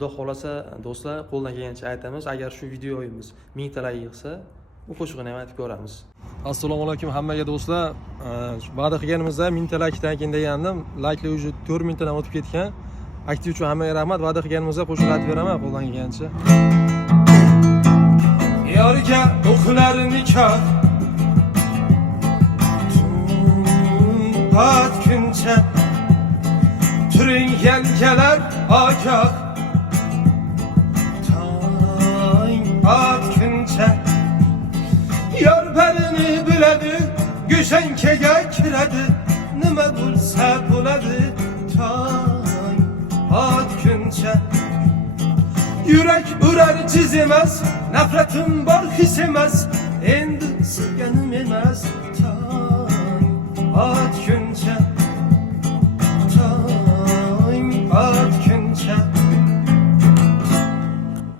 Xudo xolasa do'stlar, qo'ldan kelgancha aytamiz, agar shu videoyimiz 1000 ta like yig'sa, bu qo'shiqni ham aytib ko'ramiz. Assalomu alaykum hammaga do'stlar. Va'da qilganimizda 1000 ta likedan keyin degandim. Likelar уже 4000 tadan o'tib ketgan. Aktiv uchun hammaga rahmat. Va'da qilganimizda qo'shiq aytib beraman qo'ldan kelgancha. Yorga o'qlar nikoh Pat kuncha turing yangalar ogoh Tong pat kuncha yor belini biladi go'shankaga kiradi nima bo'lsa bo'ladi tong pat kuncha Yurak urar ciz emas nafratim bor his emas endi sevganim emas tong pat kuncha